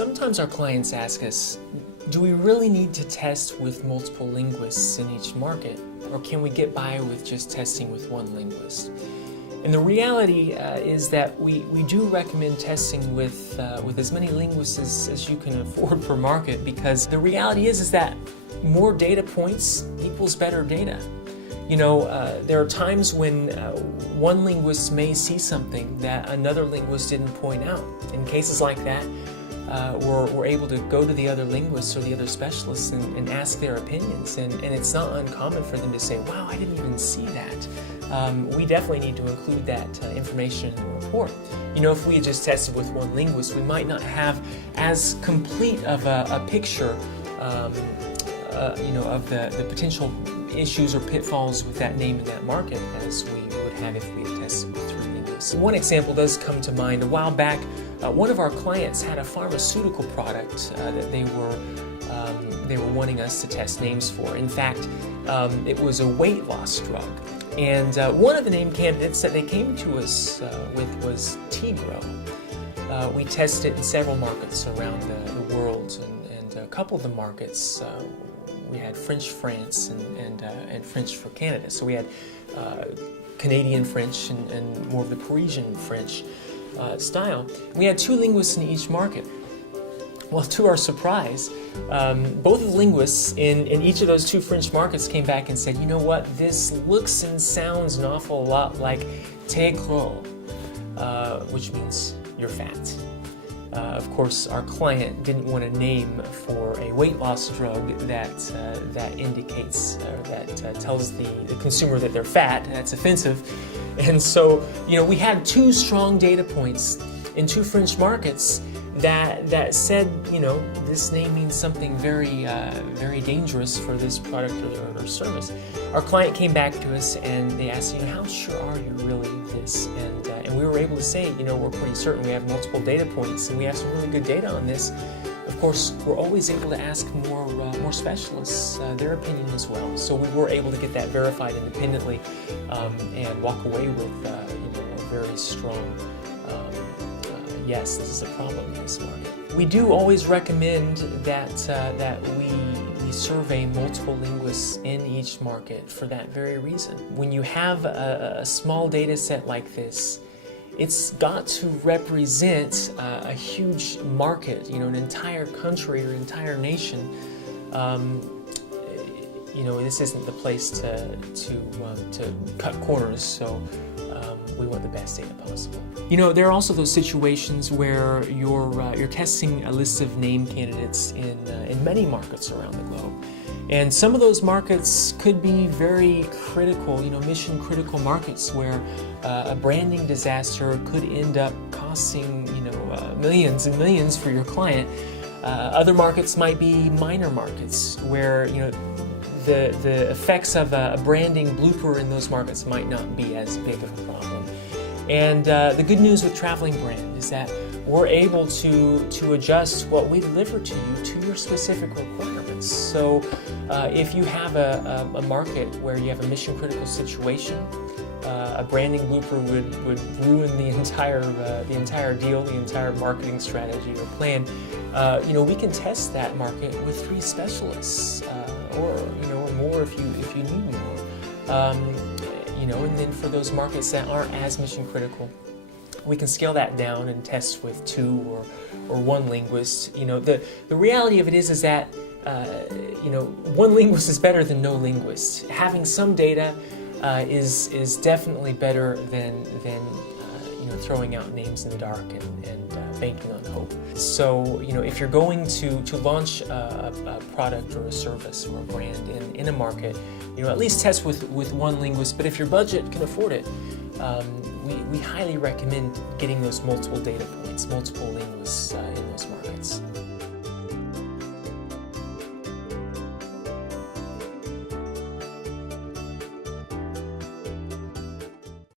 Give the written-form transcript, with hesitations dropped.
Sometimes our clients ask us, do we really need to test with multiple linguists in each market, or can we get by with just testing with one linguist? And the reality is that we do recommend testing with as many linguists as you can afford per market, because the reality is that more data points equals better data. You know, there are times when one linguist may see something that another linguist didn't point out. In cases like that, we're able to go to the other linguists or the other specialists and ask their opinions. And it's not uncommon for them to say, wow, I didn't even see that. We definitely need to include that information in the report. You know, if we had just tested with one linguist, we might not have as complete of a picture you know, of the potential issues or pitfalls with that name in that market as we would have if we had tested with three linguists. One example does come to mind. A while back, one of our clients had a pharmaceutical product that they were wanting us to test names for. In fact, it was a weight loss drug. And one of the name candidates that they came to us with was Tigro. We tested it in several markets around the world, and a couple of the markets we had French France and French for Canada. So we had Canadian French and more of the Parisian French style. We had two linguists in each market. Well, to our surprise, both of the linguists in each of those two French markets came back and said, you know what, this looks and sounds an awful lot like "t'es gros," which means you're fat. Of course, our client didn't want a name for a weight loss drug that indicates, that tells the consumer that they're fat. That's offensive. And so, you know, we had two strong data points in two French markets that said, you know, this name means something very, very dangerous for this product or service. Our client came back to us and they asked, you know, how sure are you really this? And we were able to say, you know, we're pretty certain. We have multiple data points and we have some really good data on this. Of course, we're always able to ask more specialists their opinion as well. So we were able to get that verified independently and walk away with you know, a very strong yes, this is a problem in this market. We do always recommend that we survey multiple linguists in each market for that very reason. When you have a small data set like this, it's got to represent a huge market, you know, an entire country or an entire nation. You know, this isn't the place to cut corners, so we want the best data possible. You know, there are also those situations where you're testing a list of name candidates in many markets around the globe. And some of those markets could be very critical, you know, mission critical markets where a branding disaster could end up costing, you know, millions and millions for your client. Other markets might be minor markets where, you know, the effects of a branding blooper in those markets might not be as big of a problem. And the good news with Traveling Brand is that we're able to adjust what we deliver to you to your specific requirements. So if you have a market where you have a mission critical situation, a branding blooper would ruin the entire deal, the entire marketing strategy or plan. You know, we can test that market with 3 specialists, or you know, or more if you need more. You know, and then for those markets that aren't as mission critical, we can scale that down and test with 2 or 1 linguist. You know, the reality of it is that you know, 1 linguist is better than no linguist. Having some data is definitely better than you know, throwing out names in the dark and banking on hope. So, you know, if you're going to launch a product or a service or a brand in a market, you know, at least test with 1 linguist. But if your budget can afford it, we highly recommend getting those multiple data points, multiple linguists in those markets.